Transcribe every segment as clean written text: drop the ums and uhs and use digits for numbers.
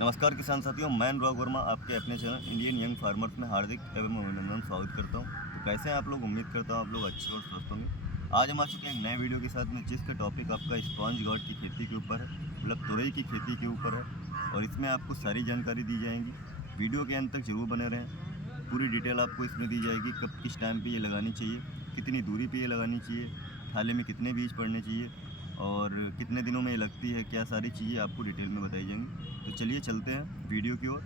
नमस्कार किसान साथियों, मैं अनुराग वर्मा आपके अपने चैनल इंडियन यंग फार्मर्स में हार्दिक एवं अभिनंदन स्वागत करता हूं। तो कैसे हैं आप लोग? उम्मीद करता हूं आप लोग अच्छे और स्वस्थ होंगे। आज हम आ चुके हैं एक नए वीडियो के साथ में, जिसका टॉपिक आपका स्पॉन्ज गॉड की खेती के ऊपर है, मतलब तुरई की खेती के ऊपर है। और इसमें आपको सारी जानकारी दी जाएगी। वीडियो के अंत तक जरूर बने रहें। पूरी डिटेल आपको इसमें दी जाएगी, कब किस टाइम पर ये लगानी चाहिए, कितनी दूरी पर ये लगानी चाहिए, थाले में कितने बीज पड़ने चाहिए और कितने दिनों में ये लगती है, क्या सारी चीज़ें आपको डिटेल में बताई जाएंगी। तो चलिए चलते हैं वीडियो की ओर।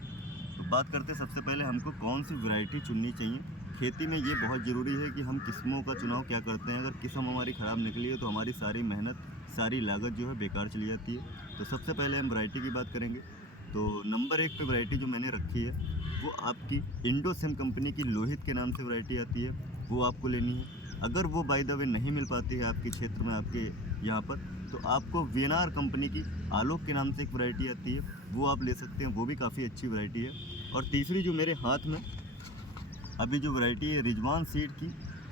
तो बात करते हैं सबसे पहले हमको कौन सी वैरायटी चुननी चाहिए। खेती में ये बहुत ज़रूरी है कि हम किस्मों का चुनाव क्या करते हैं। अगर किस्म हमारी ख़राब निकली है तो हमारी सारी मेहनत, सारी लागत जो है बेकार चली जाती है। तो सबसे पहले हम वैरायटी की बात करेंगे। तो नंबर 1 पे वैरायटी जो मैंने रखी है वो आपकी इंडोसिम कंपनी की लोहित के नाम से वैरायटी आती है, वो आपको लेनी है। अगर वो बाय द वे नहीं मिल पाती है आपके क्षेत्र में, आपके यहाँ पर, तो आपको वीएनआर कंपनी की आलोक के नाम से एक वैरायटी आती है, वो आप ले सकते हैं। वो भी काफ़ी अच्छी वैरायटी है। और तीसरी जो मेरे हाथ में अभी जो वैरायटी है, रिजवान सीड की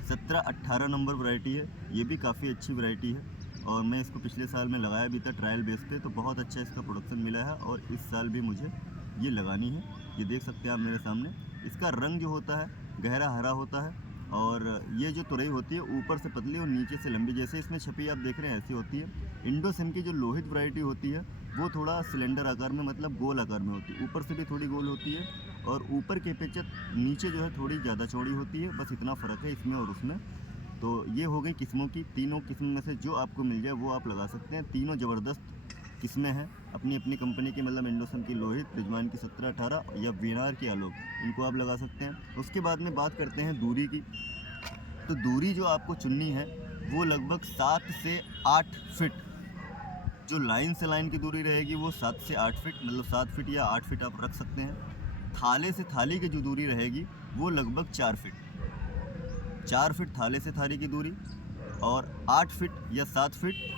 17-18 नंबर वैरायटी है। ये भी काफ़ी अच्छी वैरायटी है और मैं इसको पिछले साल में लगाया भी था ट्रायल बेस पे, तो बहुत अच्छा इसका प्रोडक्शन मिला है। और इस साल भी मुझे ये लगानी है। ये देख सकते हैं आप मेरे सामने। इसका रंग जो होता है गहरा हरा होता है और ये जो तुरई होती है ऊपर से पतली और नीचे से लंबी, जैसे इसमें छपी आप देख रहे हैं ऐसी होती है। इंडोसिम की जो लोहित वैरायटी होती है वो थोड़ा सिलेंडर आकार में, मतलब गोल आकार में होती है। ऊपर से भी थोड़ी गोल होती है और ऊपर की अपेक्षा नीचे जो है थोड़ी ज़्यादा चौड़ी होती है। बस इतना फ़र्क है इसमें और उसमें। तो ये हो गई किस्मों की। तीनों किस्म में से जो आपको मिल जाए वो आप लगा सकते हैं। तीनों ज़बरदस्त किस्में हैं अपनी अपनी कंपनी की, मतलब इंडोसिम की लोहित, रिजवान की 17-18 या वीएनआर की आलोक, इनको आप लगा सकते हैं। उसके बाद में बात करते हैं दूरी की। तो दूरी जो आपको चुननी है वो लगभग 7 से 8 फिट, जो लाइन से लाइन की दूरी रहेगी वो 7 से 8 फिट, मतलब 7 फिट या 8 फिट आप रख सकते हैं। थाले से थाली की जो दूरी रहेगी वो लगभग 4 फिट, 4 फिट थाले से थाली की दूरी और 8 फिट या 7 फिट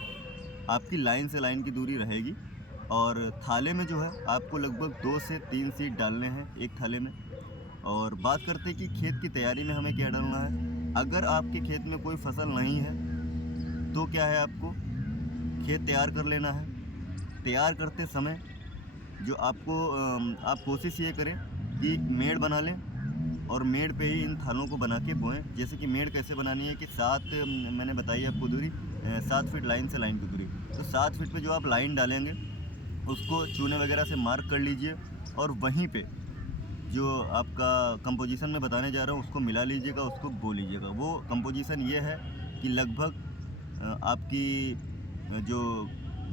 आपकी लाइन से लाइन की दूरी रहेगी। और थाले में जो है आपको लगभग 2 से 3 सीड डालने हैं एक थाले में। और बात करते हैं कि खेत की तैयारी में हमें क्या डालना है। अगर आपके खेत में कोई फसल नहीं है तो क्या है, आपको खेत तैयार कर लेना है। तैयार करते समय जो आपको आप कोशिश ये करें कि मेड़ बना लें और मेड़ पे ही इन थालों को बना के बोएं। जैसे कि मेड़ कैसे बनानी है कि 7 मैंने बताई आपको दूरी, 7 फिट लाइन से लाइन की दूरी। तो 7 फिट पे जो आप लाइन डालेंगे उसको चूने वगैरह से मार्क कर लीजिए और वहीं पे जो आपका कंपोजिशन में बताने जा रहा हूँ उसको मिला लीजिएगा, उसको बो लीजिएगा। वो कंपोजिशन ये है कि लगभग आपकी जो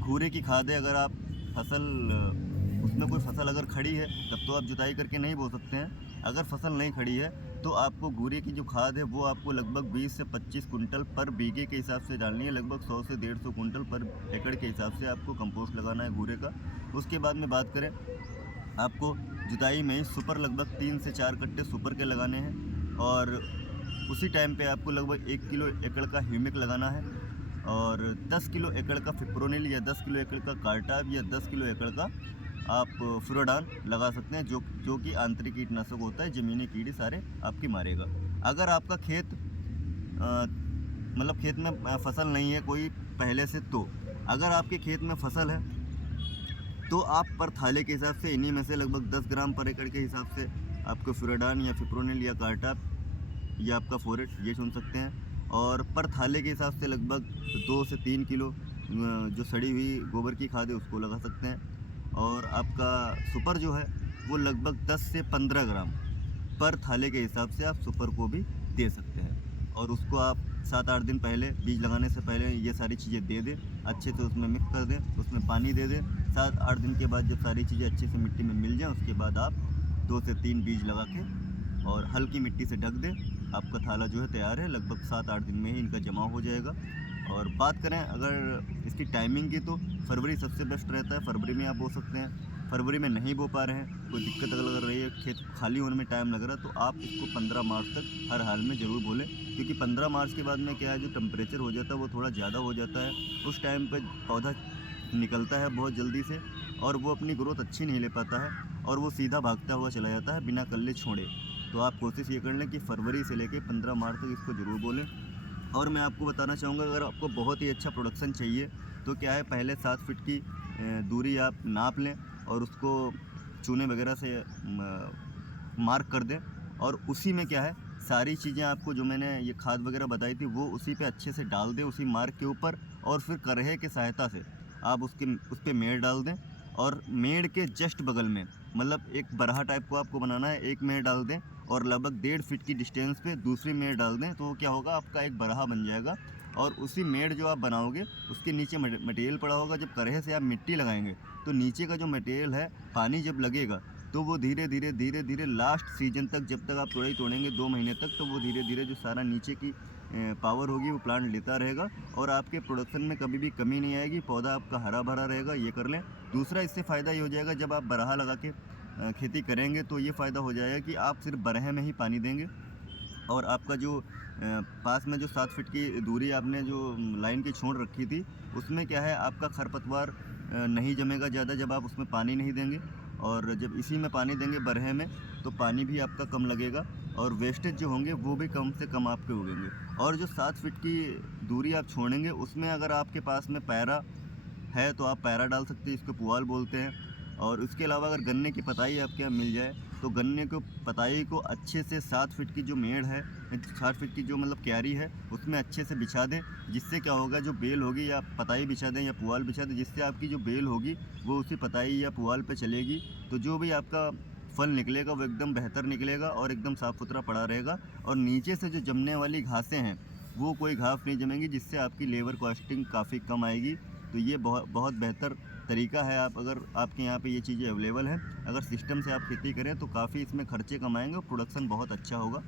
घूरे की खाद है, अगर आप फसल उसमें कोई फसल अगर खड़ी है तब तो आप जुताई करके नहीं बो सकते हैं। अगर फसल नहीं खड़ी है तो आपको घूरे की जो खाद है वो आपको लगभग 20 से 25 कुंटल पर बीघे के हिसाब से डालनी है। लगभग 100 से 150 कुंटल पर एकड़ के हिसाब से आपको कंपोस्ट लगाना है घूरे का। उसके बाद में बात करें, आपको जुताई में सुपर लगभग 3 से 4 कट्टे सुपर के लगाने हैं और उसी टाइम पे आपको लगभग 1 किलो एकड़ का ह्यूमिक लगाना है और 10 किलो एकड़ का फिप्रोनिल या 10 किलो एकड़ का कार्टाप या 10 किलो एकड़ का आप फ्लोराडान लगा सकते हैं, जो कि आंतरिक कीटनाशक होता है, ज़मीनी कीड़े सारे आपकी मारेगा। अगर आपका खेत मतलब खेत में फसल नहीं है कोई पहले से, तो अगर आपके खेत में फसल है तो आप पर थाले के हिसाब से इन्हीं में से लगभग 10 ग्राम पर एकड़ के हिसाब से आपको फ्लोराडान या फिप्रोनिल या कार्टाप या आपका फोरेट ये चुन सकते हैं। और पर थाले के हिसाब से लगभग 2 से 3 किलो जो सड़ी हुई गोबर की खाद है उसको लगा सकते हैं। और आपका सुपर जो है वो लगभग 10 से 15 ग्राम पर थाले के हिसाब से आप सुपर को भी दे सकते हैं। और उसको आप 7-8 दिन पहले, बीज लगाने से पहले ये सारी चीज़ें दे दें, अच्छे से उसमें मिक्स कर दें, उसमें पानी दे दें। 7-8 दिन के बाद जब सारी चीज़ें अच्छे से मिट्टी में मिल जाएँ उसके बाद आप 2 से 3 बीज लगा के और हल्की मिट्टी से ढक दें। आपका थाला जो है तैयार है, लगभग 7-8 दिन में ही इनका जमा हो जाएगा। और बात करें अगर इसकी टाइमिंग की, तो फरवरी सबसे बेस्ट रहता है। फरवरी में आप बो सकते हैं। फरवरी में नहीं बो पा रहे हैं, कोई दिक्कत अगर लग रही है, खेत खाली होने में टाइम लग रहा है, तो आप इसको 15 मार्च तक हर हाल में ज़रूर बोलें। क्योंकि 15 मार्च के बाद में क्या है, जो टेम्परेचर हो जाता है वो थोड़ा ज़्यादा हो जाता है। उस टाइम पर पौधा निकलता है बहुत जल्दी से और वो अपनी ग्रोथ अच्छी नहीं ले पाता है और वो सीधा भागता हुआ चला जाता है बिना कल्ले छोड़े। तो आप कोशिश ये कर लें कि फरवरी से लेकर 15 मार्च तक इसको ज़रूर बोलें। और मैं आपको बताना चाहूँगा, अगर आपको बहुत ही अच्छा प्रोडक्शन चाहिए तो क्या है, पहले 7 फिट की दूरी आप नाप लें और उसको चूने वगैरह से मार्क कर दें। और उसी में क्या है, सारी चीज़ें आपको जो मैंने ये खाद वगैरह बताई थी वो उसी पे अच्छे से डाल दें, उसी मार्क के ऊपर। और फिर करेहे की सहायता से आप उस पर मेड़ डाल दें। और मेड़ के जस्ट बगल में, मतलब एक बरहा टाइप को आपको बनाना है, एक मेड़ डाल दें और लगभग 1.5 फीट की डिस्टेंस पे दूसरी मेड़ डाल दें। तो क्या होगा, आपका एक बरहा बन जाएगा। और उसी मेड़ जो आप बनाओगे उसके नीचे मटेरियल पड़ा होगा। जब करेहे से आप मिट्टी लगाएंगे तो नीचे का जो मटेरियल है, पानी जब लगेगा तो वो धीरे धीरे लास्ट सीजन तक, जब तक आप तुरई तोड़ेंगे 2 महीने तक, तो वो धीरे धीरे जो सारा नीचे की पावर होगी वो प्लांट लेता रहेगा। और आपके प्रोडक्शन में कभी भी कमी नहीं आएगी, पौधा आपका हरा भरा रहेगा। ये कर लें। दूसरा इससे फ़ायदा ये हो जाएगा, जब आप बरहा लगा के खेती करेंगे तो ये फ़ायदा हो जाएगा कि आप सिर्फ बरहे में ही पानी देंगे। और आपका जो पास में जो 7 फीट की दूरी आपने जो लाइन की छोड़ रखी थी, उसमें क्या है, आपका खरपतवार नहीं जमेगा ज़्यादा जब आप उसमें पानी नहीं देंगे। और जब इसी में पानी देंगे बरहे में, तो पानी भी आपका कम लगेगा और वेस्टेज जो होंगे वो भी कम से कम आपके उगेंगे। और जो 7 फीट की दूरी आप छोड़ेंगे, उसमें अगर आपके पास में पैरा है तो आप पैरा डाल सकते हैं, इसको पुआल बोलते हैं। और उसके अलावा अगर गन्ने की पताई आपके यहाँ मिल जाए तो गन्ने को पताई को अच्छे से 7 फीट की जो मेड़ है, 7 फीट की जो मतलब क्यारी है, उसमें अच्छे से बिछा दें। जिससे क्या होगा, जो बेल होगी, या पताई बिछा दें या पुआल बिछा दें, जिससे आपकी जो बेल होगी वो उसी पताई या पुआल पे चलेगी। तो जो भी आपका फल निकलेगा वो एकदम बेहतर निकलेगा और एकदम साफ़ सुथरा पड़ा रहेगा। और नीचे से जो जमने वाली घासें हैं वो कोई घास नहीं जमेंगी, जिससे आपकी लेबर कॉस्टिंग काफ़ी कम आएगी। तो ये बहुत बेहतर तरीका है। आप अगर आपके यहाँ पे ये चीज़ें अवेलेबल हैं, अगर सिस्टम से आप खेती करें तो काफ़ी इसमें खर्चे कम आएंगे और प्रोडक्शन बहुत अच्छा होगा।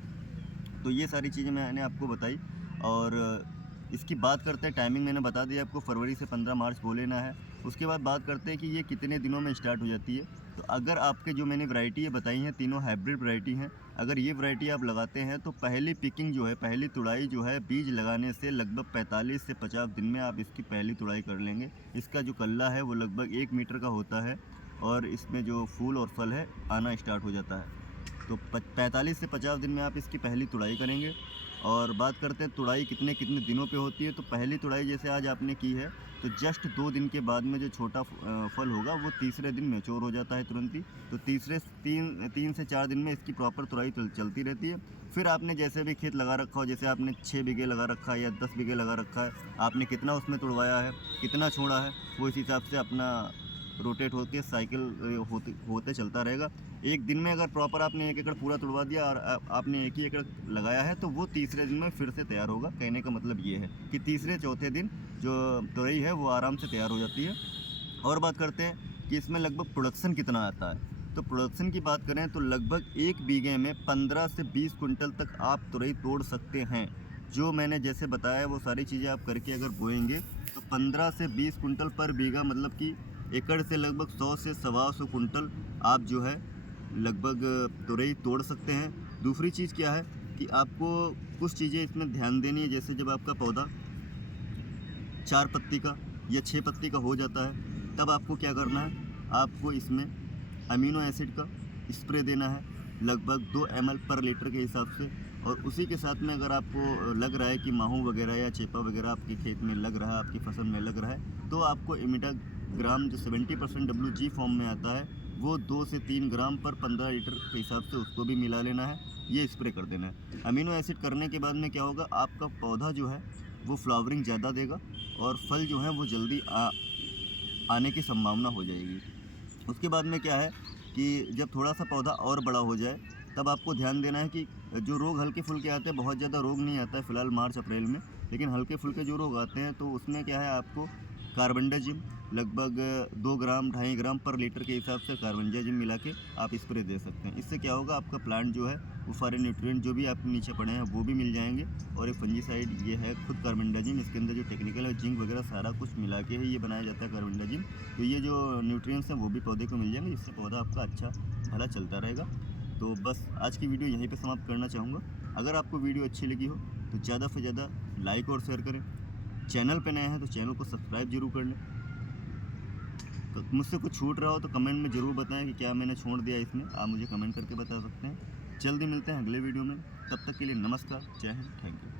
तो ये सारी चीज़ें मैंने आपको बताई। और इसकी बात करते हैं, टाइमिंग मैंने बता दिया आपको, फरवरी से 15 मार्च बो लेना है। उसके बाद बात करते हैं कि ये कितने दिनों में स्टार्ट हो जाती है। तो अगर आपके जो मैंने वैरायटी बताई हैं, तीनों हाइब्रिड वैरायटी हैं, अगर ये वैरायटी आप लगाते हैं तो पहली पिकिंग जो है, पहली तुड़ाई जो है, बीज लगाने से लगभग 45 से 50 दिन में आप इसकी पहली तुड़ाई कर लेंगे। इसका जो कल्ला है वो लगभग 1 मीटर का होता है और इसमें जो फूल और फल है आना स्टार्ट हो जाता है। तो 45 से 50 दिन में आप इसकी पहली तुड़ाई करेंगे। और बात करते हैं तुड़ाई कितने दिनों पे होती है। तो पहली तुड़ाई जैसे आज आपने की है, तो जस्ट 2 दिन के बाद में जो छोटा फल होगा वो तीसरे दिन मैच्योर हो जाता है तुरंत ही। तो तीन से 4 दिन में इसकी प्रॉपर तुड़ाई चलती रहती है। फिर आपने जैसे भी खेत लगा रखा हो, जैसे आपने 6 बीघे लगा रखा है या 10 बीघे लगा रखा है, आपने कितना उसमें तुड़वाया है, कितना छोड़ा है, वो इस हिसाब से अपना रोटेट होकर साइकिल होते चलता रहेगा। एक दिन में अगर प्रॉपर आपने 1 एकड़ पूरा तुड़वा दिया और आपने 1 ही एकड़ लगाया है, तो वो तीसरे दिन में फिर से तैयार होगा। कहने का मतलब ये है कि तीसरे चौथे दिन जो तुरई है वो आराम से तैयार हो जाती है। और बात करते हैं कि इसमें लगभग प्रोडक्शन कितना आता है। तो प्रोडक्शन की बात करें तो लगभग 1 बीघे में 15 से 20 कुंटल तक आप तुरई तोड़ सकते हैं। जो मैंने जैसे बताया वो सारी चीज़ें आप करके अगर बोएंगे तो 15 से 20 कुंटल पर बीघा, मतलब कि एकड़ से लगभग 100 से 125 कुंटल आप जो है लगभग तुरई तोड़ सकते हैं। दूसरी चीज़ क्या है कि आपको कुछ चीज़ें इसमें ध्यान देनी है। जैसे जब आपका पौधा 4 पत्ती का या 6 पत्ती का हो जाता है, तब आपको क्या करना है, आपको इसमें अमीनो एसिड का स्प्रे देना है लगभग 2 ml पर लीटर के हिसाब से। और उसी के साथ में अगर आपको लग रहा है कि माहू वगैरह या चेपा वगैरह आपके खेत में लग रहा है, आपकी फसल में लग रहा है, तो आपको इमिडाग्राम जो 70% WG फॉर्म में आता है, वो 2 से 3 ग्राम पर 15 लीटर के हिसाब से उसको भी मिला लेना है, ये स्प्रे कर देना है। अमीनो एसिड करने के बाद में क्या होगा, आपका पौधा जो है वो फ्लावरिंग ज़्यादा देगा और फल जो है वो जल्दी आने की संभावना हो जाएगी। उसके बाद में क्या है कि जब थोड़ा सा पौधा और बड़ा हो जाए, तब आपको ध्यान देना है कि जो रोग हल्के फुल्के आते हैं, बहुत ज़्यादा रोग नहीं आता है फ़िलहाल मार्च अप्रैल में, लेकिन हल्के फुल्के जो रोग आते हैं तो उसमें क्या है, आपको कार्बेंडाजिम लगभग 2 ग्राम 2.5 ग्राम पर लीटर के हिसाब से कार्बेंडाजिम मिला के आप स्प्रे दे सकते हैं। इससे क्या होगा, आपका प्लांट जो है वो सारे न्यूट्रिएंट जो भी आपके नीचे पड़े हैं वो भी मिल जाएंगे। और एक फंजीसाइड ये है खुद कार्बेंडाजिम, इसके अंदर जो टेक्निकल है जिंक वगैरह सारा कुछ मिला के ही ये बनाया जाता है कार्बेंडाजिम। तो ये जो न्यूट्रिएंट्स हैं वो भी पौधे को मिल जाएंगे, इससे पौधा आपका अच्छा भला चलता रहेगा। तो बस आज की वीडियो यहीं पे समाप्त करना चाहूँगा। अगर आपको वीडियो अच्छी लगी हो तो ज़्यादा से ज़्यादा लाइक और शेयर करें। चैनल पे नए हैं तो चैनल को सब्सक्राइब जरूर कर लें। तो मुझसे कुछ छूट रहा हो तो कमेंट में ज़रूर बताएं कि क्या मैंने छोड़ दिया इसमें, आप मुझे कमेंट करके बता सकते हैं। जल्दी मिलते हैं अगले वीडियो में, तब तक के लिए नमस्कार, जय हिंद, थैंक यू।